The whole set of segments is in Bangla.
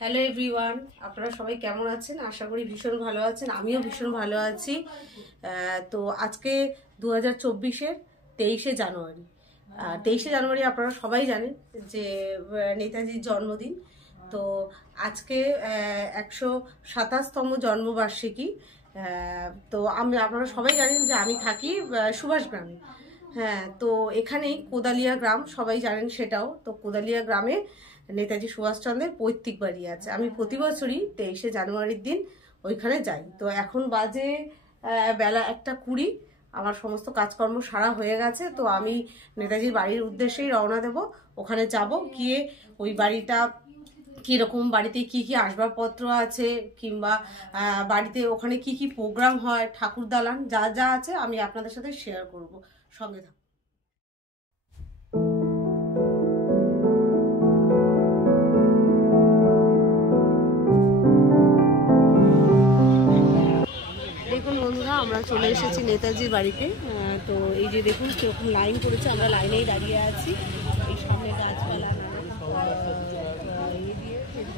হ্যালো এভরিওয়ান, আপনারা সবাই কেমন আছেন? আশা করি ভীষণ ভালো আছেন। আমিও ভীষণ ভালো আছি। তো আজকে 2024-এর 23শে জানুয়ারি। 23শে জানুয়ারি আপনারা সবাই জানেন যে নেতাজির জন্মদিন। তো আজকে 127তম জন্মবার্ষিকী। তো আপনারা সবাই জানেন যে আমি থাকি সুভাষ গ্রামে। হ্যাঁ, তো এখানেই কোদালিয়া গ্রাম, সবাই জানেন সেটাও। তো কোদালিয়া গ্রামে নেতাজি সুভাষচন্দ্রের পৈতৃক বাড়ি আছে। আমি প্রতি বছরই 23শে জানুয়ারির দিন ওইখানে যাই। তো এখন বাজে বেলা 1:20। আমার সমস্ত কাজকর্ম সারা হয়ে গেছে। তো আমি নেতাজির বাড়ির উদ্দেশ্যেই রওনা দেব। ওখানে যাব, গিয়ে ওই বাড়িটা কীরকম, বাড়িতে কি কি আসবাবপত্র আছে, কিংবা বাড়িতে ওখানে কি কি প্রোগ্রাম হয়, ঠাকুর দালান যা যা আছে আমি আপনাদের সাথে শেয়ার করব। সঙ্গে থাকুন। দেখুন বন্ধুরা, আমরা চলে এসেছি নেতাজির বাড়িতে। তো এই যে দেখুন কিরকম লাইন করেছে, আমরা লাইনেই দাঁড়িয়ে আছি। এই সামনে গাছপালা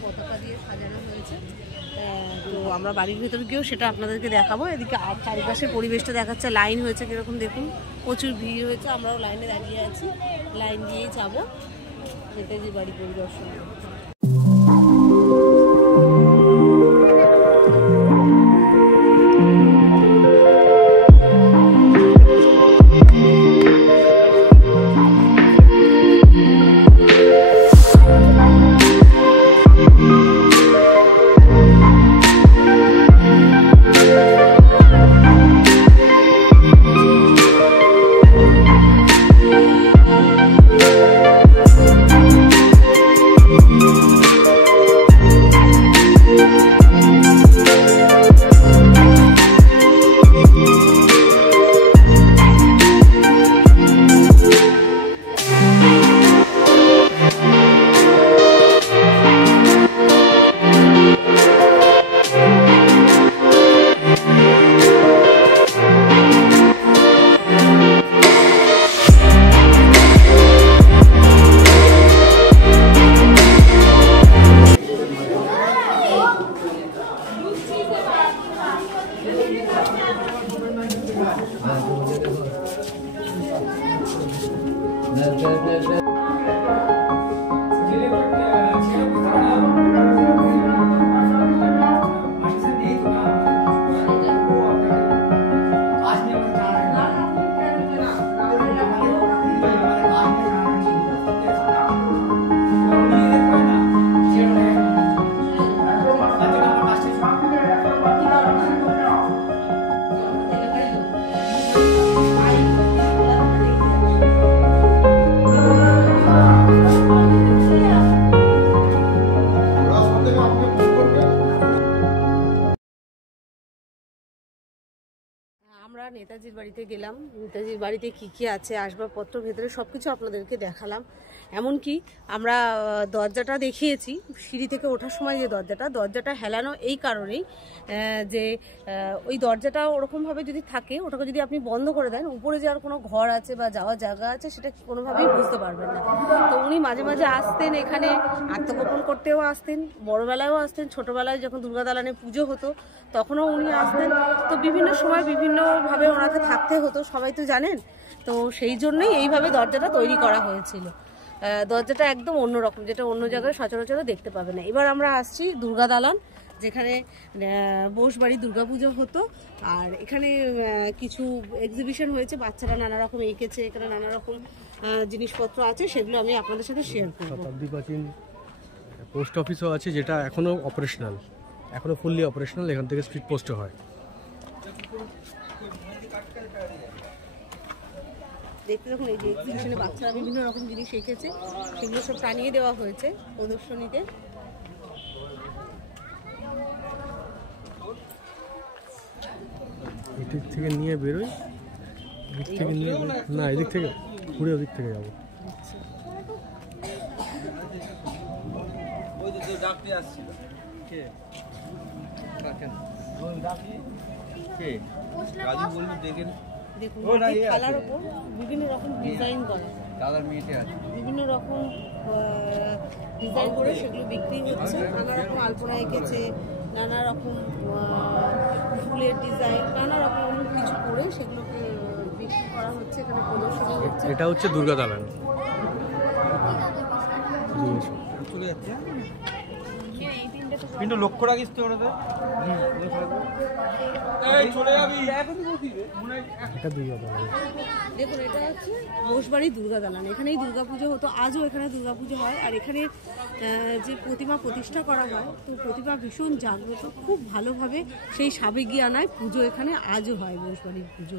পতাকা দিয়ে সাজানো হয়েছে। তো আমরা বাড়ির ভেতর গিয়েও সেটা আপনাদেরকে দেখাবো। এদিকে আর চারিপাশের পরিবেশটা দেখাচ্ছে, লাইন হয়েছে কিরকম দেখুন, প্রচুর ভিড় হয়েছে। আমরাও লাইনে দাঁড়িয়ে আছি, লাইন দিয়েই যাবো নেতাজির বাড়ি পরিদর্শন। আমরা নেতাজির বাড়িতে গেলাম। নেতাজির বাড়িতে কি কি আছে, আসবাবপত্র ভেতরে সবকিছু আপনাদেরকে দেখালাম। এমনকি আমরা দরজাটা দেখিয়েছি, সিঁড়ি থেকে ওঠার সময় যে দরজাটা হেলানো এই কারণেই যে ওই দরজাটা ওরকমভাবে যদি থাকে, ওটাকে যদি আপনি বন্ধ করে দেন, উপরে যে আর কোনো ঘর আছে বা যাওয়ার জায়গা আছে সেটা কোনোভাবেই বুঝতে পারবেন না। তো উনি মাঝে মাঝে আসতেন, এখানে আত্মগোপন করতেও আসতেন, বড়বেলায়ও আসতেন, ছোটোবেলায় যখন দুর্গা দালানে পুজো হতো তখনও উনি আসতেন। তো বিভিন্ন সময় বিভিন্নভাবে ওনাকে থাকতে হতো, সবাই তো জানেন। তো সেই জন্যই এইভাবে দরজাটা তৈরি করা হয়েছিল। দরজাটা একদম অন্যরকম, যেটা অন্য জায়গায় সচরাচর দেখতে পাবে না। এবার আমরা আসছি দুর্গা দালান, যেখানে বোসবাড়ি দুর্গাপুজো হতো। আর এখানে কিছু এক্সিবিশন হয়েছে, বাচ্চারা নানা রকম এঁকেছে, এখানে নানা রকম জিনিসপত্র আছে, সেগুলো আমি আপনাদের সাথে শেয়ার করব। শতাব্দী প্রাচীন পোস্ট অফিসও আছে, যেটা এখনও অপারেশনাল, এখনও ফুললি অপারেশনাল। এখান থেকে স্পিড পোস্টও হয়। দেখতে দেখুন, এই যে এক্সিবিশনে বাচ্চারা বিভিন্ন রকম জিনিস এঁকেছে, সেগুলো সব টানিয়ে দেওয়া হয়েছে প্রদর্শনীতে। এদিক থেকে নিয়ে বেরোই, এদিক থেকে নিয়ে না, এদিক থেকে ঘুরে ওদিক থেকে যাবো। দেখুন থালার উপর বিভিন্ন রকম ডিজাইন করা, বিভিন্ন রকম ডিজাইন করে সেগুলো বিক্রি হচ্ছে। নানা রকম আলপনা এঁকেছে, নানা রকম ফুলের ডিজাইন, নানা রকম কিছু করে সেগুলোকে বিক্রি করা হচ্ছে, এখানে প্রদর্শনী হচ্ছে। এটা হচ্ছে দুর্গা দালান। চলে যাচ্ছে কিন্তু লক্ষ্য রাখিস তো ওটা চলে যাবি। এটা দুর্গা দালান, দেখুন এটা হচ্ছে ঘোষবাড়ি দুর্গা দালান। এখানেই দুর্গাপুজো হতো, আজও এখানে দুর্গাপুজো হয়। আর এখানে যে প্রতিমা প্রতিষ্ঠা করা হয়, তো প্রতিমা ভীষণ জাগ্রত, খুব ভালোভাবে সেই সাবেগিয়ানায় পুজো এখানে আজও হয়, ঘোষবাড়ির পুজো।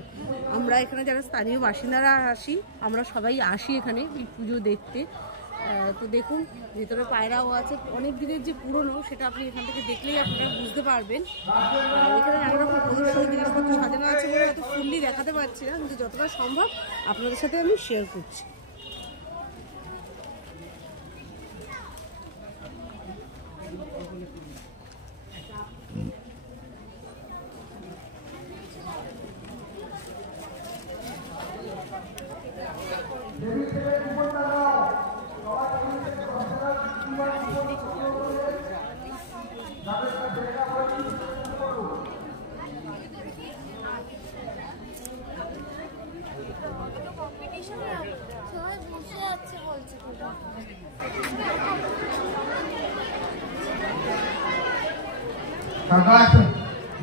আমরা এখানে যারা স্থানীয় বাসিন্দারা আসি, আমরা সবাই আসি এখানে এই পুজো দেখতে। তো দেখুন ভিতরে পায়রাও আছে, অনেক দিনের যে পুরনো সেটা আপনি এখান থেকে দেখলেই আপনারা বুঝতে পারবেন। এখানে নানা রকম প্রদর্শনী জিনিসপত্র সাজানো আছে বলে অত ফুললি দেখাতে পারছি না, কিন্তু যতটা সম্ভব আপনাদের সাথে আমি শেয়ার করছি।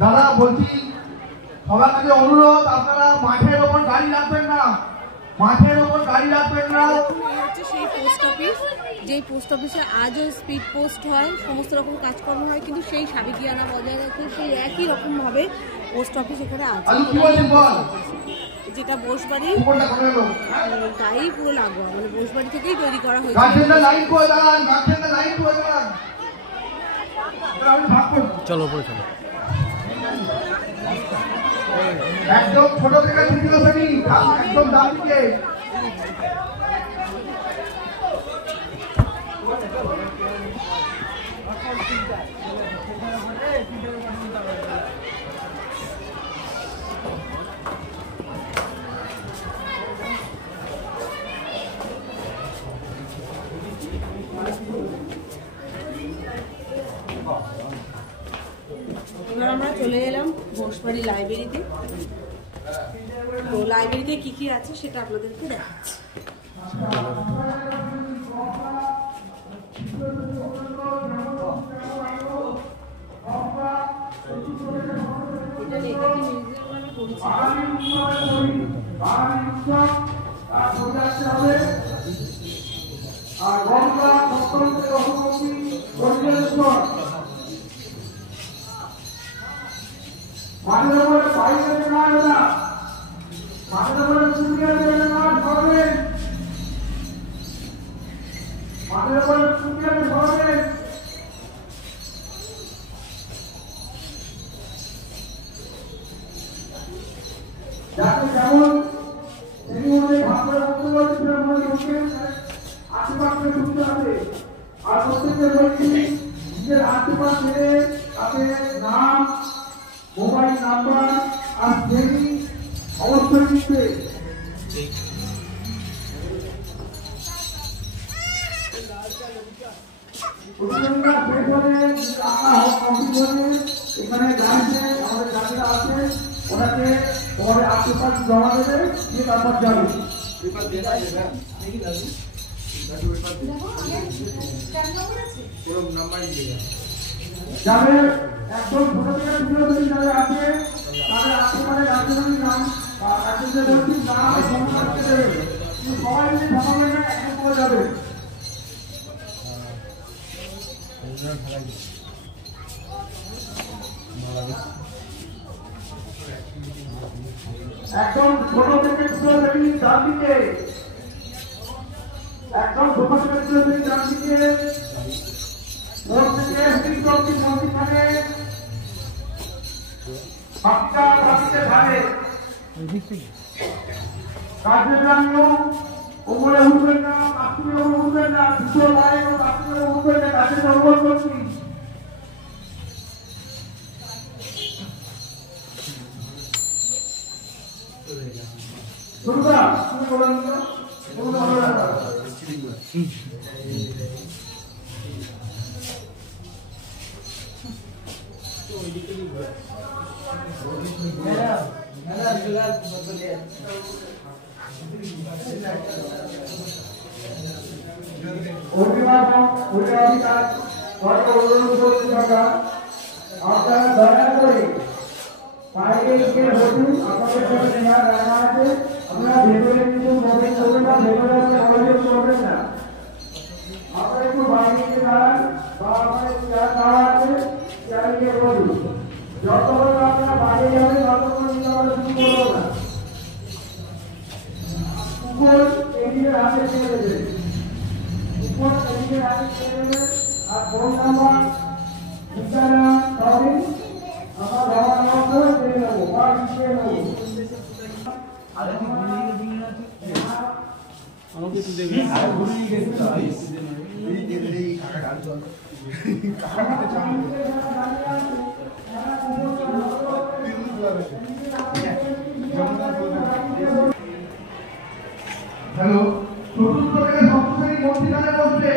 দাদা বলছি সবার কাছে অনুরোধ, আপনারা মাঠের ওপর গাড়ি রাখবেন না, মাঠের ওপর গাড়ি রাখবেন না। হচ্ছে সেই পোস্ট অফিস, যেই পোস্ট অফিসে আজও স্পিড পোস্ট হয়, সমস্ত রকম কাজকর্ম হয়, কিন্তু সেই সাবেকিয়ানা বজায় রেখে সেই একই রকম ভাবে পোস্ট অফিস এখানে আছে, যেটা বোসবাড়ি গায়েই পুরো লাগোয়া, মানে বোসবাড়ি থেকেই তৈরি করা হয়েছে। চলো উপরে চলো। একদম ছোট থেকে তৃতীয় শ্রেণী একদম দাঁড়িয়ে এবার আমরা চলে এলাম ঘোষবাড়ি লাইব্রেরিতে। তো লাইব্রেরিতে কি কি আছে সেটা আপনাদেরকে দেখাচ্ছি। এটা লেখাটি মিউজিয়াম নামে পরিচিত। মাঠের উপরে বাইরে না দাদা, মাঠের উপরে চুরিয়া দেবে না ধরবেন, মাঠের উপরে চুরিয়া ধরবেন। যাতে যেমন তিনি মনে ভাবনা আশেপাশে ঢুকতে হবে। আর প্রত্যেকের বলছি নিজের আশেপাশ ছেড়ে তাদের নাম, মোবাইল নাম্বার আর শ্রেণী অবশ্যই দিচ্ছে। এখানে গাড়িতে আমাদের যাত্রীরা আছে, ওনাকে পরে আশেপাশ জমা দেবে, দিয়ে তারপর যাবে। যাদের একদম ছোট থেকে তৃতীয় শ্রেণী যারা আছে, তাদের আশেপাশে রাজ্যবাসীর নাম বা রাজ্যের নাম সংখ্যা দেবে, সবাই মিলে ভাবে না, একদম করে যাবে। একদম ছোট থেকে তৃতীয় শ্রেণী ডান দিকে, একদম ছোট থেকে তৃতীয় শ্রেণী ডান দিকে, মোট থেকে মন্দিরখানে উপরে উঠবেন না, বাথরুমে উঠবেন না, দুটো লাইন বাথরুমে উঠবেন না, গাছের জঙ্গল করছি। দুর্গা তুমি বলেন অভিভাবক অভিভাবিকার ঘরে অনুরোধ করতে থাকা আপনারা দয়া করে বাইরে গিয়ে বসুন। আপনাদের সাথে চেয়ার রাখা আছে, আপনারা ভেতরে কিন্তু মোবাইল করবেন না, ভেতরে মোবাইল করবেন না। আপনারা একটু বাইরে গিয়ে দাঁড়ান বা আপনাদের চেয়ার দেওয়া আছে, চেয়ারে গিয়ে বসুন। যতক্ষণ আপনারা বাইরে যাবেন ততক্ষণ কিন্তু আমরা শুরু করবো না। উপর টেবিলের হাতে ছেড়ে দেবেন, উপর টেবিলের হাতে ছেড়ে দেবেন। আর ফোন নাম্বার ঠিকানা সবই আমার বাবার নাম্বার দিয়ে নেবো বা লিখে নেবো। আমাকে একটু দেখবেন। হ্যালো, চতুর্থ থেকে ষষ্ঠ শ্রেণীর মধ্যিখানে বসবে,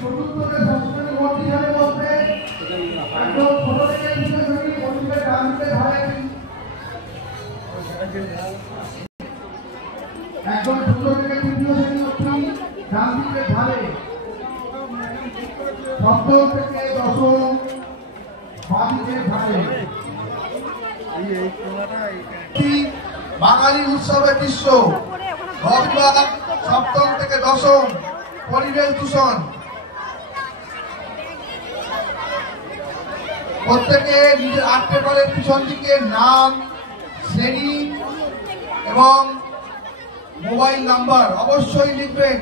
চতুর্থ থেকে ষষ্ঠ শ্রেণীর মধ্যিখানে বসবে। একদম ছোট থেকে তৃতীয় শ্রেণীর মধ্যিখানে ডান দিকে ধারে, একদম ছোট থেকে তৃতীয় শ্রেণীর মধ্যে ডান দিকে ধারে, সপ্তম থেকে দশম বাঁ দিকে ধারে। বাঙালি উৎসবের দৃশ্য, রবিবার সপ্তম থেকে দশম, পরিবেশ দূষণ। প্রত্যেকে নিজের আর্ট পেপারের পিছন দিকে নাম, শ্রেণী এবং মোবাইল নাম্বার অবশ্যই লিখবেন।